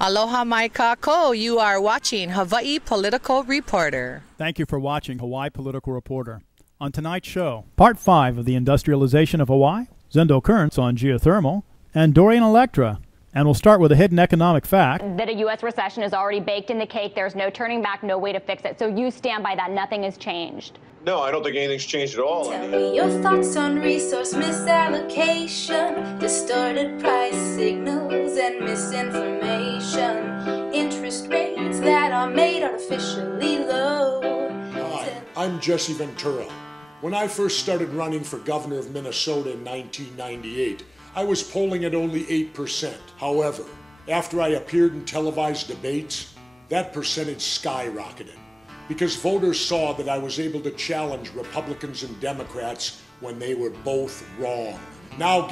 Aloha mai kako. You are watching Hawaii Political Reporter. Thank you for watching Hawaii Political Reporter. On tonight's show, Part 5 of the Industrialization of Hawaii, Zendo Kern's on Geothermal, and Dorian Electra. And we'll start with a hidden economic fact. That a U.S. recession is already baked in the cake. There's no turning back, no way to fix it. So you stand by that. Nothing has changed. No, I don't think anything's changed at all. Tell me your thoughts on resource misallocation, distorted price signals and misinformation, interest rates that are made artificially low. Hi, I'm Jesse Ventura. When I first started running for governor of Minnesota in 1998, I was polling at only 8%. However, after I appeared in televised debates, that percentage skyrocketed because voters saw that I was able to challenge Republicans and Democrats when they were both wrong. Now,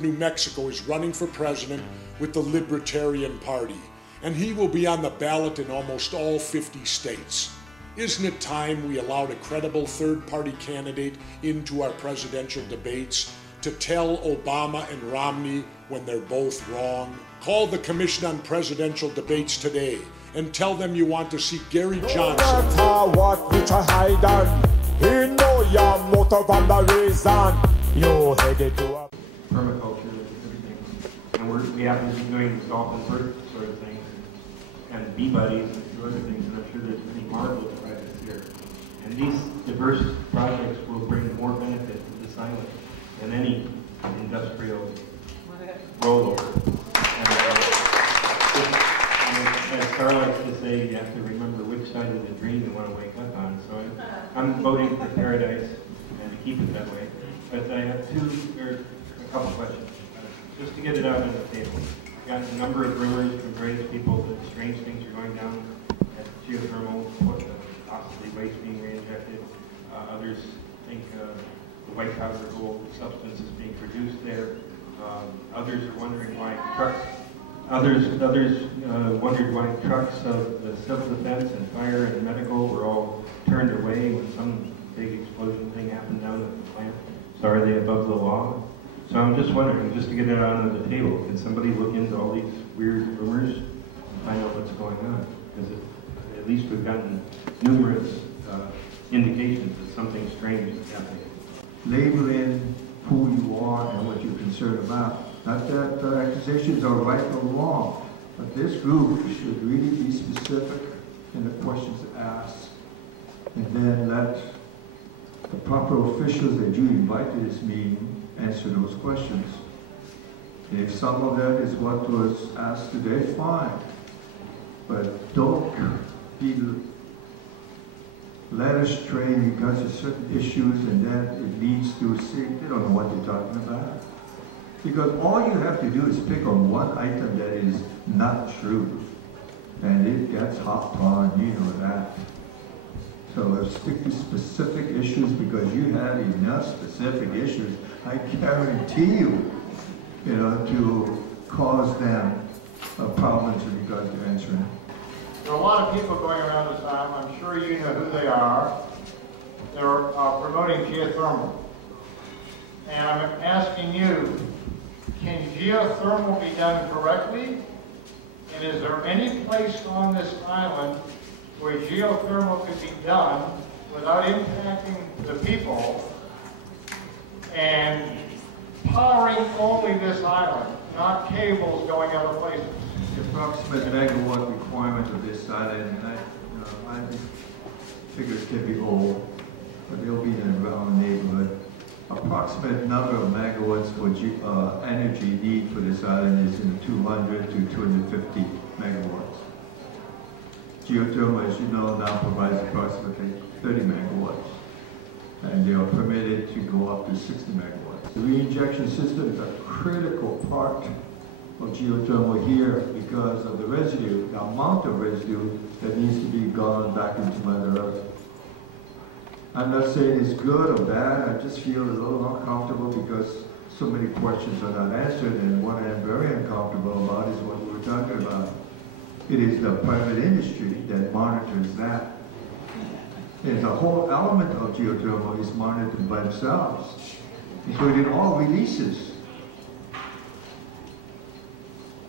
New Mexico is running for president with the Libertarian Party, and he will be on the ballot in almost all 50 states. Isn't it time we allowed a credible third-party candidate into our presidential debates to tell Obama and Romney when they're both wrong? Call the Commission on Presidential Debates today and tell them you want to see Gary Johnson. Permaculture, everything. And we happen to be doing golf and bird sort of thing, and bee buddies and a few other things, and I'm sure there's many marvelous projects here. And these diverse projects will bring more benefit to this island than any industrial rollover. And as Carl likes to say, you have to remember which side of the dream you want to wake up on. So I'm voting for paradise and to keep it that way. But I have a couple questions, just to get it out on the table. We've got a number of rumors from various people that strange things are going down at geothermal, possibly waste being reinjected. Others think the white powder gold substance is being produced there. Others are wondering why trucks. Others wondered why trucks of the civil defense and fire and medical were all turned away when some big explosion thing happened down at the plant. So are they above the law? So I'm just wondering, just to get it out on the table, can somebody look into all these weird rumors and find out what's going on? Because at least we've gotten numerous indications that something strange is happening. Labeling who you are and what you're concerned about. Not that accusations are right or wrong, but this group should really be specific in the questions asked, and then let the proper officials that you invite to this meeting answer those questions. If some of that is what was asked today, fine. But don't be led astray because of certain issues and then it leads to say, they don't know what they're talking about. Because all you have to do is pick on one item that is not true. And it gets hopped on, you know that. So stick to specific issues because you have enough specific issues, I guarantee you, to cause them problems in regards to answering. There are a lot of people going around this island. I'm sure you know who they are. They're promoting geothermal. And I'm asking you, can geothermal be done correctly? And is there any place on this island where geothermal could be done without impacting the people and powering only this island, not cables going other places? The approximate megawatt requirement of this island, I figure it could be old, but they'll be in around the neighborhood. Approximate number of megawatts for energy need for this island is in 200 to 250 megawatts. Geothermal, as you know, now provides approximately 30 megawatts, and they are permitted to go up to 60 megawatts. The reinjection system is a critical part of geothermal here because of the residue, the amount of residue that needs to be gone back into Mother Earth. I'm not saying it's good or bad, I just feel a little uncomfortable because so many questions are not answered, and what I'm very uncomfortable about is what we were talking about. It is the private industry that monitors that. And the whole element of geothermal is monitored by themselves, including all releases.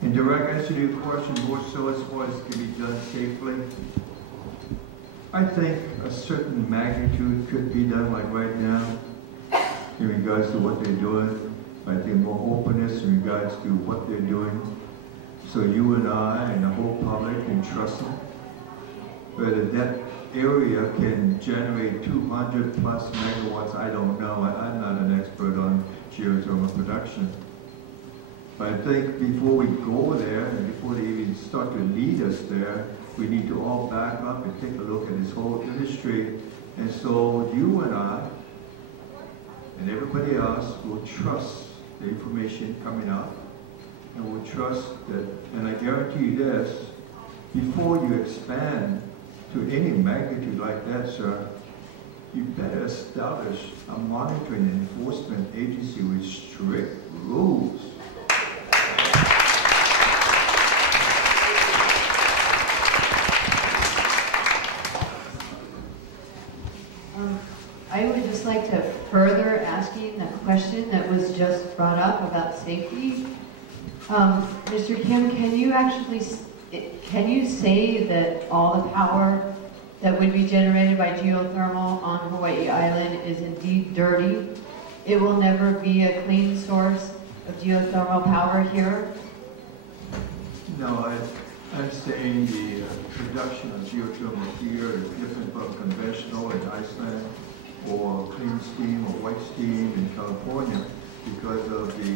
And direct answer to your question, more so as far as can be done safely, I think a certain magnitude could be done, like right now, in regards to what they're doing. I think more openness in regards to what they're doing, so you and I and the whole public can trust them. Whether that area can generate 200 plus megawatts, I don't know. I'm not an expert on geothermal production. But I think before we go there, and before they even start to lead us there, we need to all back up and take a look at this whole industry. And so you and I, and everybody else will trust the information coming out, and will trust that, and I guarantee you this, before you expand to any magnitude like that, sir, you better establish a monitoring and enforcement agency with strict rules. I would just like to further asking that question that was just brought up about safety. Mr. Kim, can you say that all the power that would be generated by geothermal on Hawaii Island is indeed dirty? It will never be a clean source of geothermal power here? No, I'm saying the production of geothermal here is different from conventional in Iceland, or clean steam or white steam in California, because of the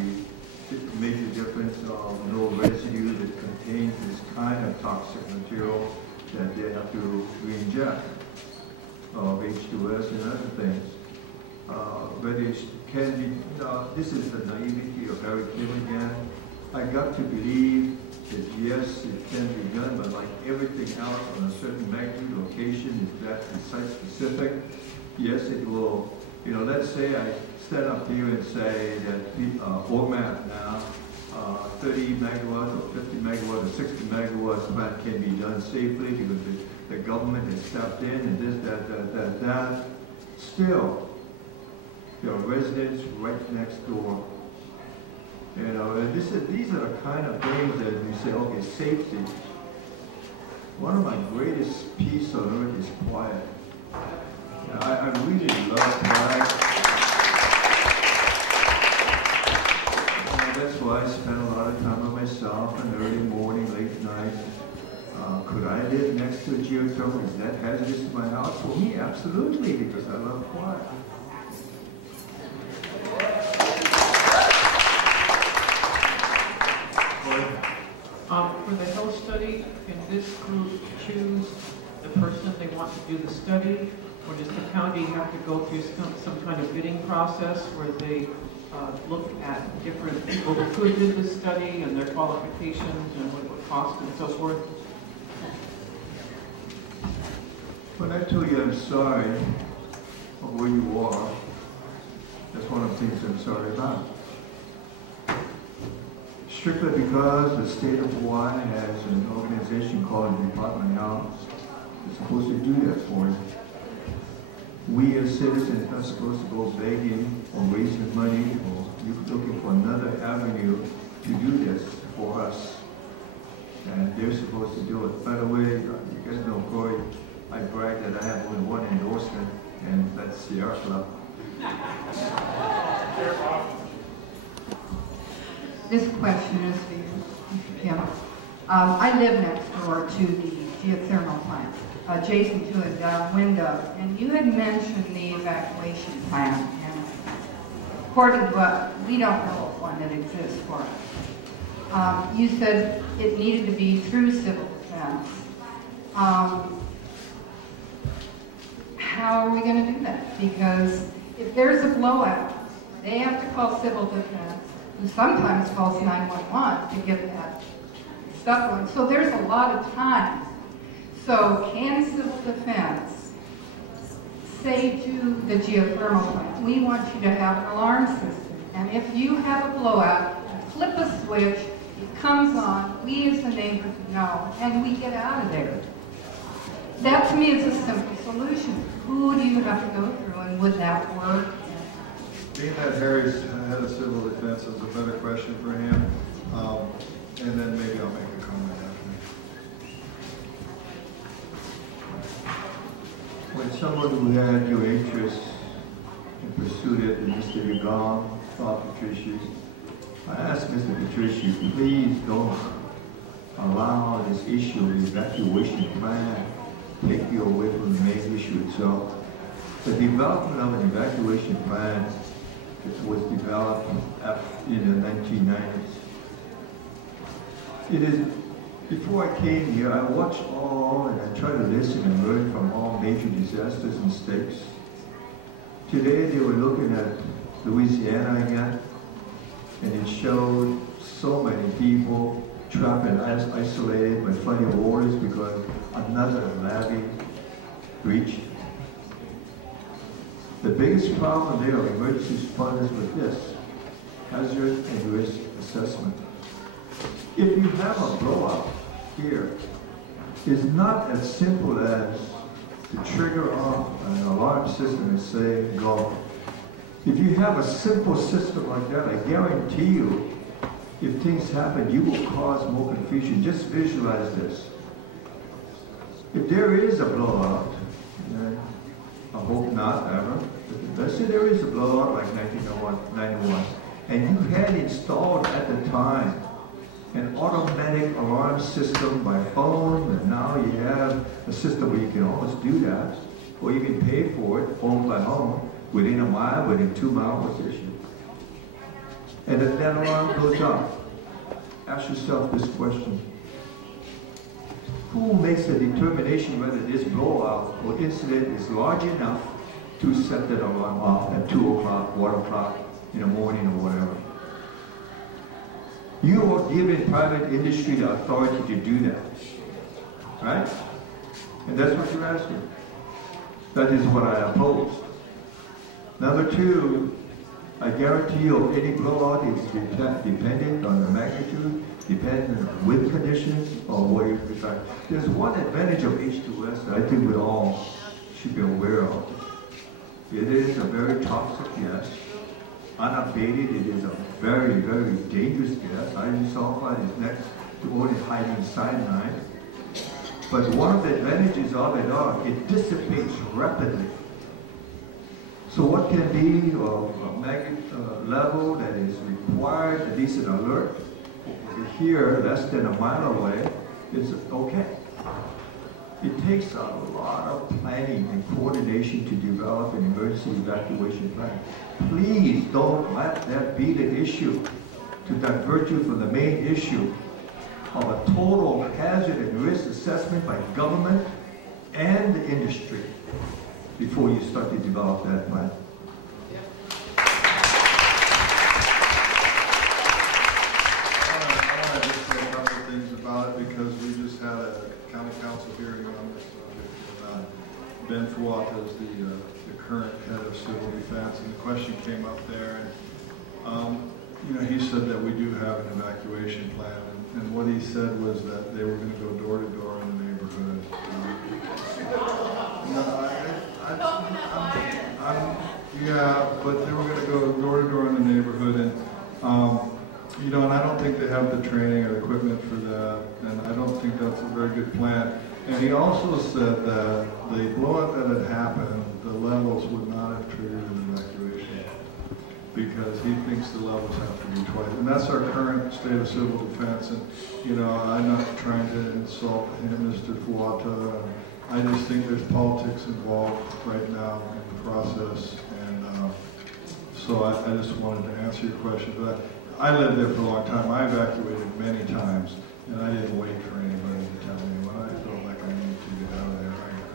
major difference of no residue that contains this kind of toxic material that they have to re-inject, of H2S and other things. But it can be, this is the naivety of Harry Kim again. I got to believe that yes, it can be done, but like everything else on a certain magnitude location, is that site specific. Yes, it will. You know, let's say I stand up here and say that format now, 30 megawatts or 50 megawatts or 60 megawatts plant can be done safely because the government has stepped in and this, that. Still, there are residents right next door. You know, and these are the kind of things that you say, okay, safety. One of my greatest peace on earth is quiet. I really love quiet. And that's why I spend a lot of time on myself in the early morning, late night. Could I live next to a geothermal? Is that hazardous to my house? For me, absolutely, because I love quiet. For the health study, can this group choose the person they want to do the study, or does the county have to go through some kind of bidding process where they look at different people who could do the study and their qualifications and what it would cost and so forth? When I tell you I'm sorry of where you are, that's one of the things I'm sorry about. Strictly because the state of Hawaii has an organization called the Department of Health that's supposed to do that for you. We as citizens are supposed to go begging or raising money or looking for another avenue to do this for us. And they're supposed to do it. By the way, you guys know, Corey, I brag that I have only one endorsement, and that's Sierra Club. This question is for you, Mr. Kim. I live next door to the geothermal plant, adjacent to it downwind, and you had mentioned the evacuation plan. And according to what, we don't know of one that exists for us. You said it needed to be through civil defense. How are we going to do that? Because if there's a blowout, they have to call civil defense, who sometimes calls 911 to get that stuff going. So there's a lot of time. So can civil defense say to the geothermal plant, we want you to have an alarm system, and if you have a blowout, flip a switch, it comes on, we as the neighbors know, and we get out of there. That to me is a simple solution. Who do you have to go through, and would that work? Being that Harry's head of civil defense is a better question for him. and then maybe I'll make a comment after. When someone who had your interest and pursued it, and Mr. Yagam, Patricia, I asked Mr. Patricia, please don't allow this issue of the evacuation plan take you away from the main issue itself. The development of an evacuation plan was developed in the 1990s. It is, before I came here, I watched all and I tried to listen and learn from all major disasters and states. Today they were looking at Louisiana again, and it showed so many people trapped and isolated by flooding waters because another levee breached. The biggest problem there of emergency responders was this: hazard and risk assessment. If you have a blowout here, it's not as simple as to trigger off an alarm system and say, go. If you have a simple system like that, I guarantee you, if things happen, you will cause more confusion. Just visualize this. If there is a blowout, and I hope not ever, but let's say there is a blowout like 1991, and you had installed at the time an automatic alarm system by phone, and now you have a system where you can almost do that, or you can pay for it home by home, within a mile, within 2 miles issue. And if that alarm goes off, ask yourself this question: who makes a determination whether this blowout or incident is large enough to set that alarm off at 2 o'clock, 1 o'clock in the morning or whatever? You are giving private industry the authority to do that, right? And that's what you're asking. That is what I oppose. Number two, I guarantee you any blowout is dependent on the magnitude, dependent on wind conditions, or what you prefer. There's one advantage of H2S that I think we all should be aware of. It is a very toxic gas. Unabated, it is a very, very dangerous gas. Iron sulfide is next to only hydrogen cyanide. But one of the advantages of it are, it dissipates rapidly. So what can be a magnet level that is required, at least an alert, over here, less than a mile away, is okay. It takes a lot of planning and coordination to develop an emergency evacuation plan. Please don't let that be the issue to divert you from the main issue of a total hazard and risk assessment by government and the industry before you start to develop that plan. I want to just say a couple of things about it because we just had a county council hearing on this subject. Ben Fuata is the current head of civil defense, and the question came up there, and you know, he said that we do have an evacuation plan, and what he said was that they were going to go door to door in the neighborhood. Yeah, but they were going to go door to door in the neighborhood, and you know, and I don't think they have the training or equipment for that, and I don't think that's a very good plan. And he also said that the blowout that had happened, the levels would not have triggered an evacuation because he thinks the levels have to be twice. And that's our current state of civil defense. And, you know, I'm not trying to insult him, Mr. Fuata. I just think there's politics involved right now in the process. And so I just wanted to answer your question. But I lived there for a long time. I evacuated many times, and I didn't wait for anybody to tell me. When I felt like I needed to get out of there, I got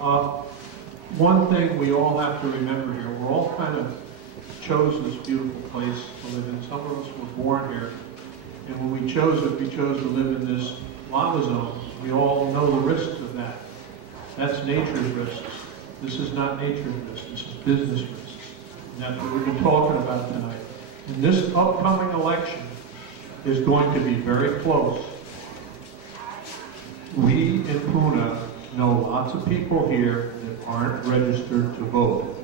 out of there. One thing we all have to remember here, we're all kind of chose this beautiful place to live in. Some of us were born here, and when we chose it, we chose to live in this lava zone. We all know the risks of that. That's nature's risks. This is not nature's risks, this is business risks. And that's what we've been talking about tonight. And this upcoming election is going to be very close. We in Puna know lots of people here that aren't registered to vote.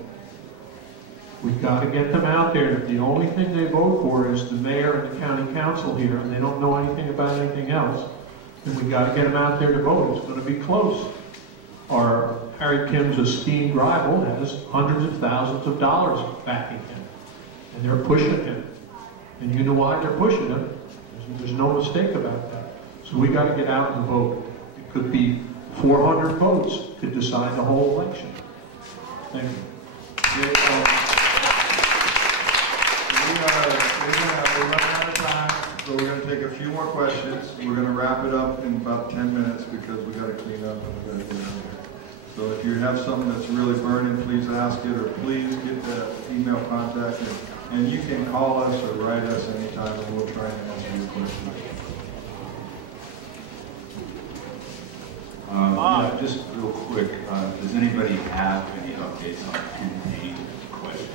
We've got to get them out there. If the only thing they vote for is the mayor and the county council here, and they don't know anything about anything else, then we've got to get them out there to vote. It's going to be close. Our Harry Kim's esteemed rival has hundreds of thousands of dollars backing him, and they're pushing him. And you know why they're pushing him. There's no mistake about that. So we got to get out and vote. It could be 400 votes could decide the whole election. Thank you. We're running out of time, so we're going to take a few more questions. We're going to wrap it up in about 10 minutes because we got to clean up and we got to get out of here. So if you have something that's really burning, please ask it, or please get the email contact, and you can call us or write us anytime, and we'll try and answer your questions. Yeah, just real quick, does anybody have any updates on campaign question?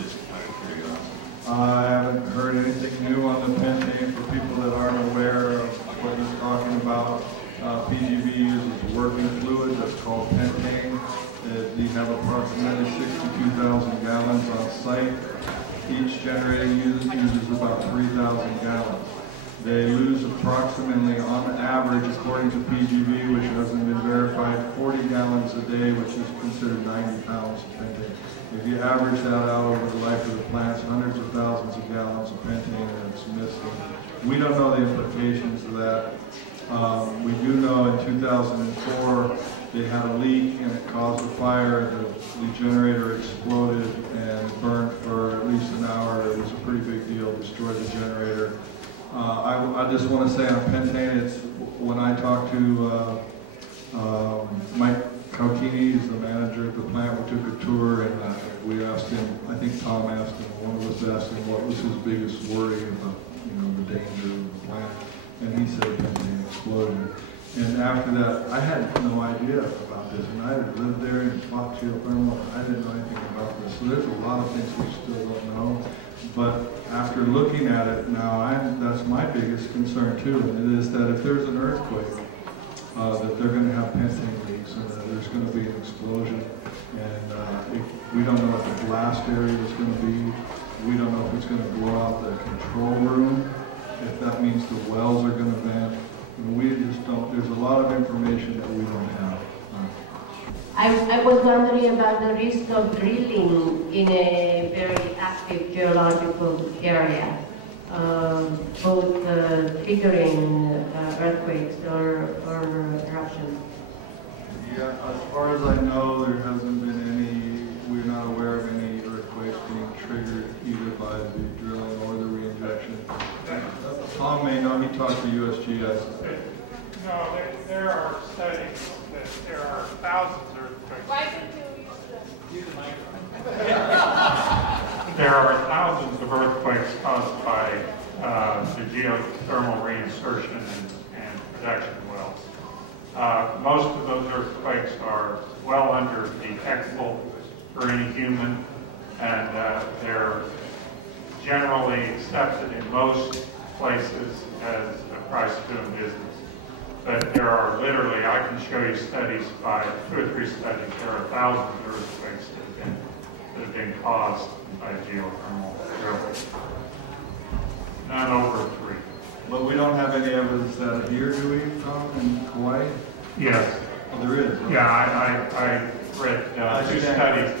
Just out of curiosity. I haven't heard anything new on the pentane for people that aren't aware of what he's talking about. PGV uses working fluid that's called pentane. They have approximately 62,000 gallons on site. Each generating unit uses about 3,000 gallons. They lose approximately, on average, according to PGV, which hasn't been verified, 40 gallons a day, which is considered 90 pounds of pentane. If you average that out over the life of the plants, hundreds of thousands of gallons of pentane that's missing. We don't know the implications of that. We do know in 2004 they had a leak and it caused a fire. The generator exploded and burned for at least an hour. It was a pretty big deal, destroyed the generator. I just want to say on pentane, it's when I talked to Mike Calchini, he's the manager of the plant, we took a tour and we asked him, I think Tom asked him, one of us asked him what was his biggest worry about, the danger of the plant, and he said pentane explosion. And after that, I had no idea about this, and I had lived there and fought geothermal, I didn't know anything about this. So there's a lot of things we still don't know. But after looking at it now, that's my biggest concern too, and it is that if there's an earthquake, that they're going to have pentane leaks and that there's going to be an explosion. And we don't know what the blast area is going to be. We don't know if it's going to blow out the control room, if that means the wells are going to vent. And we just don't, there's a lot of information that we don't have. I was wondering about the risk of drilling in a very active geological area, both triggering earthquakes or eruptions. Yeah, as far as I know, there hasn't been any, we're not aware of any earthquakes being triggered either by the drilling or the reinjection. Tom may know, he talked to USGS. No, there are studies that there are thousands of earthquakes. Why did you use the microphone? There are thousands of earthquakes caused by the geothermal reinsertion and production wells. Most of those earthquakes are well under the hectopole for any human, and they're generally accepted in most places as a price of doing business. But there are literally, I can show you studies by 2 or 3 studies, there are thousands of earthquakes that have been caused by geothermal drilling. Not over 3. But we don't have any evidence that here, do we, Tom, in Hawaii? Yes. Oh, there is? Yeah, I read 2 studies.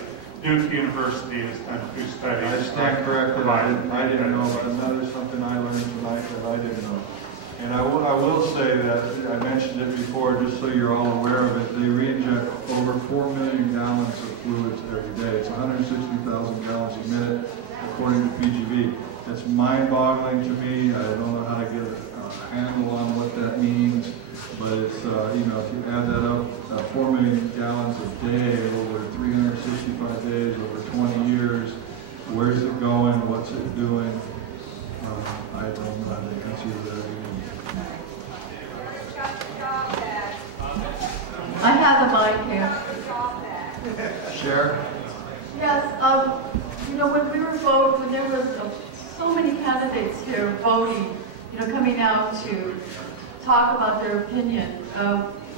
Duke University has done 2 studies. I stand corrected. I didn't know, but that is something I learned tonight that I didn't know. And I will say that, I mentioned it before, just so you're all aware of it, they reinject over 4 million gallons of fluids every day. It's 160,000 gallons a minute, according to PGV. It's mind-boggling to me. I don't know how to get a handle on what that means, but it's, if you add that up, 4 million gallons a day over 365 days, over 20 years, where's it going, what's it doing? I don't know how to answer that. I have a mic here. Share? Yes, when we were voting, when there was so many candidates here voting, coming out to talk about their opinion.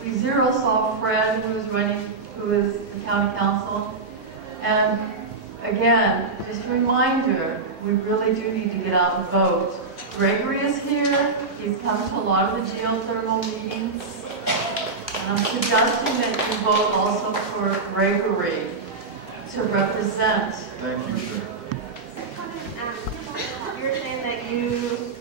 We saw Fred, who was the county council, and again, just a reminder, we really do need to get out and vote. Gregory is here. He's come to a lot of the geothermal meetings. And I'm suggesting that you vote also for Gregory to represent. Thank you, sir. You were saying that you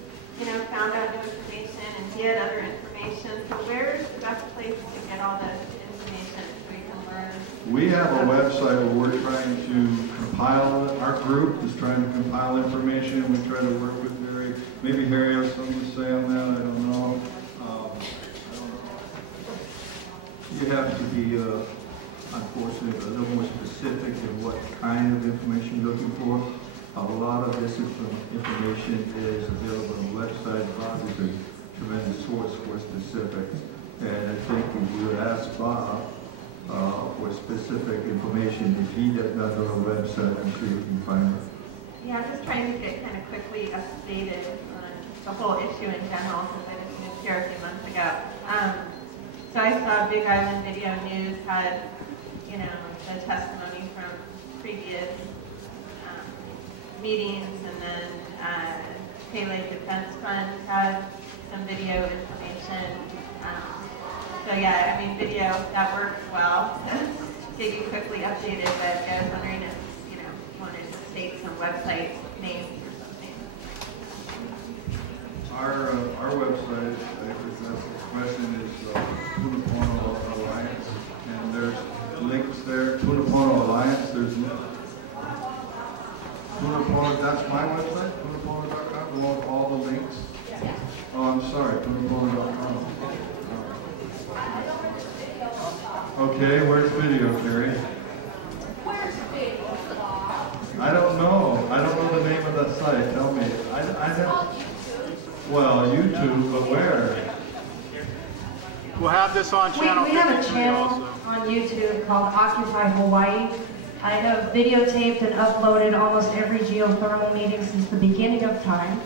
found out new information and he had other information. So where's the best place to get all the information so you can learn? We have a website where we're trying to compile, our group is trying to compile information. We try to work with Harry. Maybe Harry has something to say on that, I don't know. You have to be, unfortunately, a little more specific in what kind of information you're looking for. A lot of this information is available on the website. Bob is a tremendous source for specifics. And I think if you ask Bob for specific information, if he does not know a website, I'm sure you can find it. Yeah, I'm just trying to get kind of quickly updated on the whole issue in general since I just moved here a few months ago. So I saw Big Island Video News had, the testimony from previous meetings, and then Pele Defense Fund had some video information. So yeah, I mean, video, that works well. Get you quickly updated, but I was wondering if, you wanted to state some website names or something. Our website, if that's the question, is Pono Alliance, and there's links there. Pono Alliance, there's Pono, that's my website, punapono.com, along with all the links. Oh, I'm sorry, punapono.com. Okay, where's video, Terry? Where's video? I don't know. I don't know the name of the site. Tell me. I don't. Well, YouTube, but where? We'll have this on channel. We have a 53 channel also. on YouTube called Occupy Hawaii. I have videotaped and uploaded almost every geothermal meeting since the beginning of time.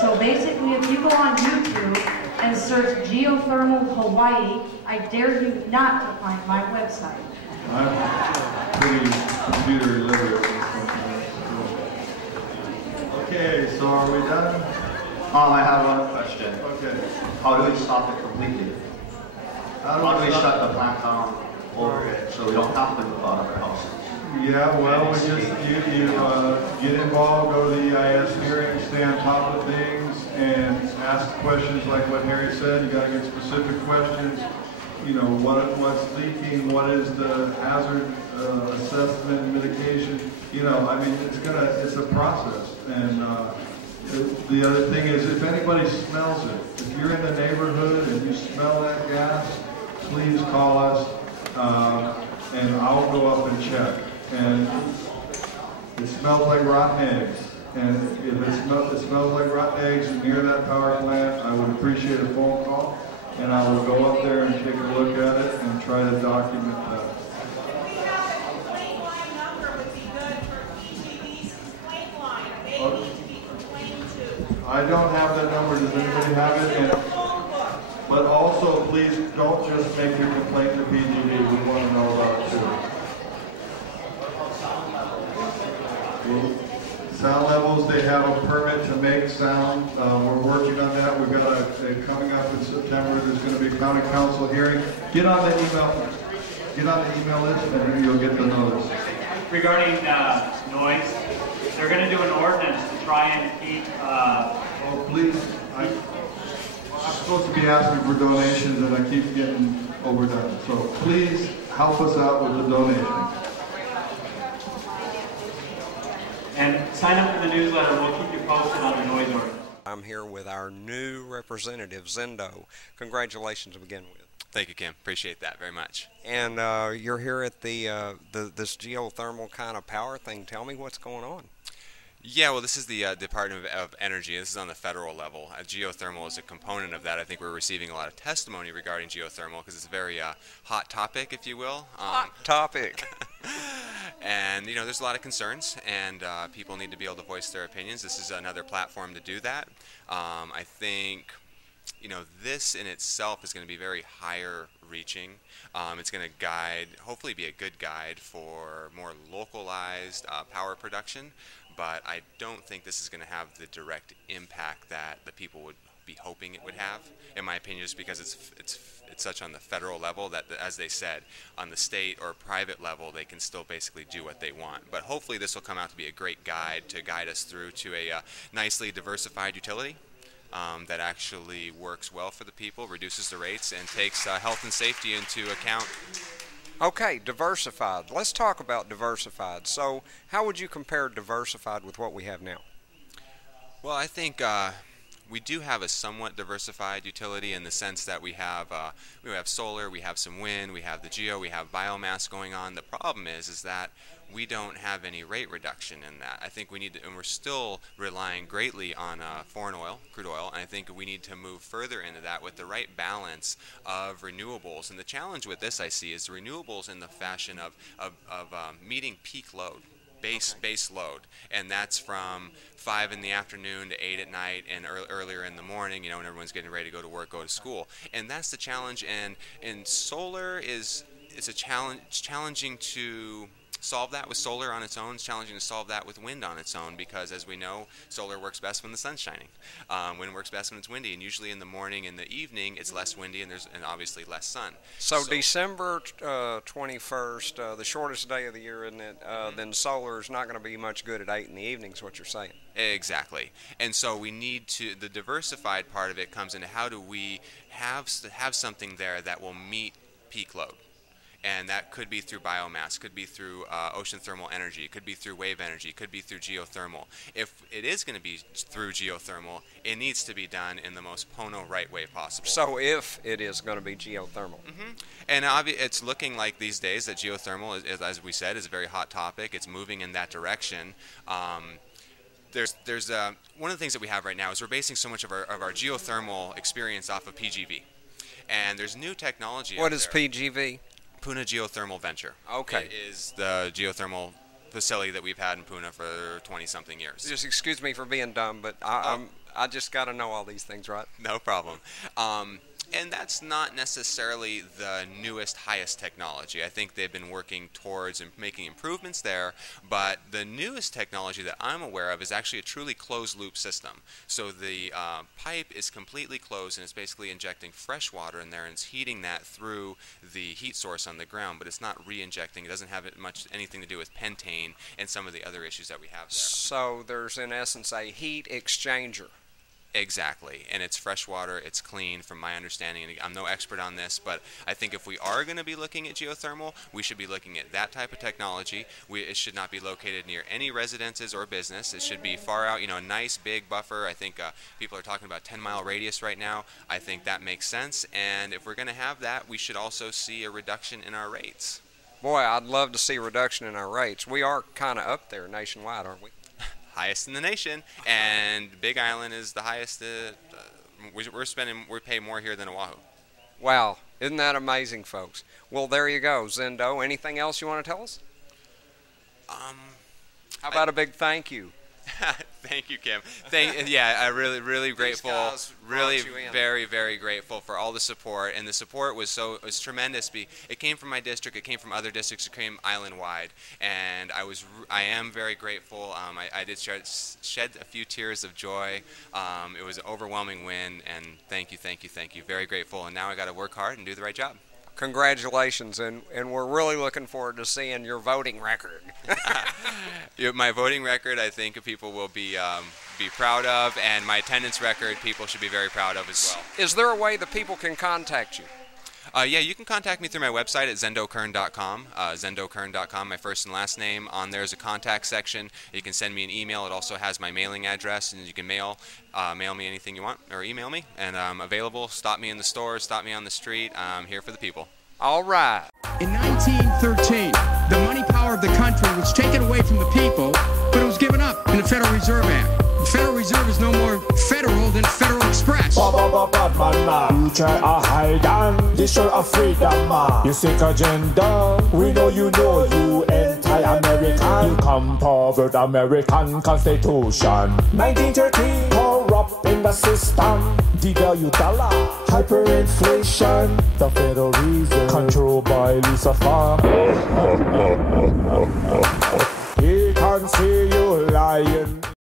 So basically, if you go on YouTube and search Geothermal Hawaii, I dare you not to find my website. I'm pretty computer illiterate. Okay, so are we done? I have one question. Okay. How do we stop it completely? How do we shut the plant down over it so we don't have to move out of our houses? Yeah, well, we just, you get involved, go to the EIS hearing, stay on top of things, and ask questions like what Harry said. You got to get specific questions. What's leaking? What is the hazard assessment, mitigation? I mean, it's a process. And the other thing is, if anybody smells it, if you're in the neighborhood and you smell that gas, please call us, and I'll go up and check. And it smells like rotten eggs. And if it smells like rotten eggs near that power plant, I would appreciate a phone call. And I will go up there and take a look at it and try to document that. I don't have that number. Does anybody have it? But also, please don't just make your complaint to PG&E. We want to know about it too. Sound levels, they have a permit to make sound. We're working on that. We've got a coming up in September. There's going to be a county council hearing. Get on the email list, and then you'll get the notice. Regarding noise, they're going to do an ordinance to try and keep. Oh, please. I'm supposed to be asking for donations, and I keep getting overdone. So please help us out with the donation. And sign up for the newsletter. We'll keep you posted on the noise ordinance. I'm here with our new representative, Zendo. Congratulations to begin with. Thank you, Kim. Appreciate that very much. And you're here at this geothermal kind of power thing. Tell me what's going on. Yeah, well, this is the Department of Energy. This is on the federal level. Geothermal is a component of that. I think we're receiving a lot of testimony regarding geothermal because it's a very hot topic, if you will. Hot topic. And, there's a lot of concerns, and people need to be able to voice their opinions. This is another platform to do that. I think you know, this in itself is going to be very higher reaching. It's going to hopefully be a good guide for more localized power production, but I don't think this is going to have the direct impact that the people would be hoping it would have, in my opinion, just because it's such on the federal level that, as they said, on the state or private level, they can still basically do what they want. But hopefully this will come out to be a great guide to guide us through to a nicely diversified utility that actually works well for the people, reduces the rates, and takes health and safety into account. Okay, diversified. Let's talk about diversified. So how would you compare diversified with what we have now? Well, I think we do have a somewhat diversified utility in the sense that we have solar, we have some wind, we have the geo, we have biomass going on. The problem is that we don't have any rate reduction in that. I think we need to, and we're still relying greatly on foreign oil, crude oil, and I think we need to move further into that with the right balance of renewables. And the challenge with this, I see, is the renewables in the fashion of meeting peak load. Base load, and that's from 5 in the afternoon to 8 at night and earlier in the morning, you know, when everyone's getting ready to go to work, go to school. And that's the challenge, and solar is challenging to solve that with solar on its own. It's challenging to solve that with wind on its own, because as we know, solar works best when the sun's shining. Wind works best when it's windy, and usually in the morning and the evening it's less windy and there's obviously less sun. So December 21st, the shortest day of the year, isn't it? Then solar is not going to be much good at 8 in the evening, is what you're saying. Exactly. And so we need to, the diversified part of it comes into how do we have something there that will meet peak load. And that could be through biomass, could be through ocean thermal energy, could be through wave energy, could be through geothermal. If it is going to be through geothermal, it needs to be done in the most Pono right way possible. So if it is going to be geothermal. And it's looking like these days that geothermal, as we said, is a very hot topic. It's moving in that direction. There's one of the things that we have right now is we're basing so much of our geothermal experience off of PGV. And there's new technology What is PGV? Puna Geothermal Venture. Okay. It is the geothermal facility that we've had in Puna for 20-something years. Just excuse me for being dumb, but I just got to know all these things, right? No problem. And that's not necessarily the newest, highest technology. I think they've been working towards making improvements there, but the newest technology that I'm aware of is actually a truly closed-loop system. So the pipe is completely closed, and it's basically injecting fresh water in there, and it's heating that through the heat source on the ground, but it's not re-injecting. It doesn't have anything to do with pentane and some of the other issues that we have there. So there's, in essence, a heat exchanger. Exactly, and it's fresh water, it's clean from my understanding, and I'm no expert on this, but I think if we are going to be looking at geothermal, we should be looking at that type of technology. It should not be located near any residences or business. It should be far out, you know, a nice big buffer. I think people are talking about 10-mile radius right now. I think that makes sense, and if we're going to have that, we should also see a reduction in our rates. Boy, I'd love to see a reduction in our rates. We are kind of up there nationwide, aren't we? Highest in the nation, and Big Island is the highest. We pay more here than Oahu. Wow, isn't that amazing, folks? Well, there you go, Zendo. Anything else you want to tell us? How about a big thank you? Thank you, Kim. I'm really grateful. Really, very, very grateful for all the support, and the support was tremendous. It came from my district, it came from other districts, it came island-wide, and I am very grateful. I did shed a few tears of joy. It was an overwhelming win, and thank you. Very grateful, and now I got to work hard and do the right job. Congratulations, and we're really looking forward to seeing your voting record. My voting record, I think people will be proud of, and my attendance record, people should be very proud of as well. Is there a way that people can contact you? Yeah, you can contact me through my website at zendokern.com, zendokern.com, my first and last name. On there's a contact section. You can send me an email. It also has my mailing address, and you can mail me anything you want, or email me, and I'm available. Stop me in the store, stop me on the street. I'm here for the people. All right. In 1913, the money power of the country was taken away from the people, but it was given up in the Federal Reserve Act. The Federal Reserve is no more federal than Federal Express. You try a hide and destroy a freedom man. You seek agenda, we know you anti-American. You come forward American Constitution. 1913, corrupt up in the system. Devalue dollar, hyperinflation. The Federal Reserve, controlled by Lucifer. He can see you lying.